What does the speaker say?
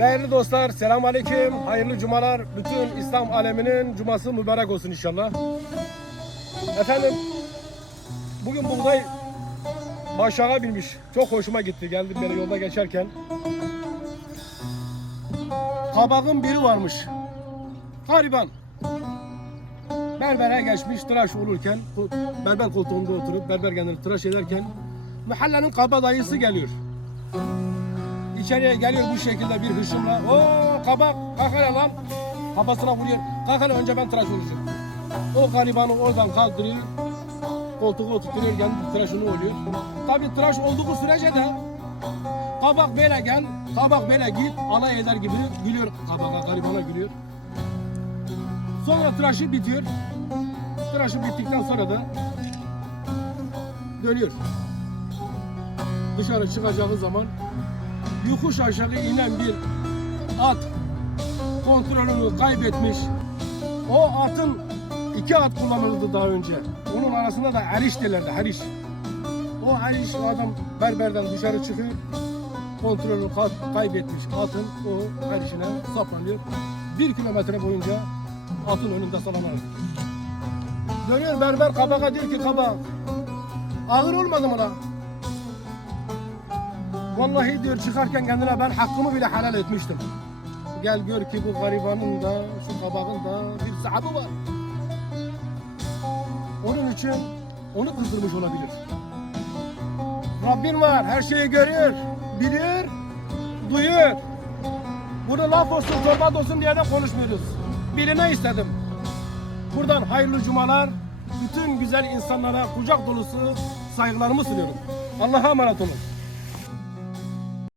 Değerli dostlar, selam aleyküm. Hayırlı cumalar. Bütün İslam aleminin cuması mübarek olsun inşallah. Efendim, bugün buğday başağa binmiş. Çok hoşuma gitti. Geldim beni yolda geçerken. Kabağın biri varmış. Gariban. Berbere geçmiş tıraş olurken, berber koltuğunda oturup berber kendini tıraş ederken mahallenin kabadayısı geliyor. İçeriye geliyor bu şekilde bir hışımla. O kabak kalk lan. Kafasına vuruyor. Kalk önce ben tıraş olacağım. O garibanı oradan kaldırıyor. Koltuğu oturtuyor kendi tıraşını oluyor. Tabi tıraş olduğu sürece de kabak böyle gel, kabak böyle git, alay eder gibi gülüyor kabaka, garibana gülüyor. Sonra tıraşı bitiyor. Tıraşı bittikten sonra da dönüyor. Dışarı çıkacağı zaman yokuş aşağı inen bir at kontrolünü kaybetmiş. O atın iki at kullanıldı daha önce. Onun arasında da eriş derlerdi, eriş. O eriş adam berberden dışarı çıkıyor. Kontrolünü ka- kaybetmiş atın o erişine saplanıyor. Bir kilometre boyunca atın önünde sallanıyor. Dönüyor berber kabaka diyor ki kabak ağır olmadı mı lan? Vallahi diyor çıkarken kendine ben hakkımı bile helal etmiştim. Gel gör ki bu garibanın da şu kabağın da bir sahibi var. Onun için onu kızdırmış olabilir. Rabbin var, her şeyi görüyor, bilir, duyuyor. Bunu laf olsun, torbat olsun diye de konuşmuyoruz. Biline istedim. Buradan hayırlı cumalar, bütün güzel insanlara kucak dolusu saygılarımı sunuyorum. Allah'a emanet olun.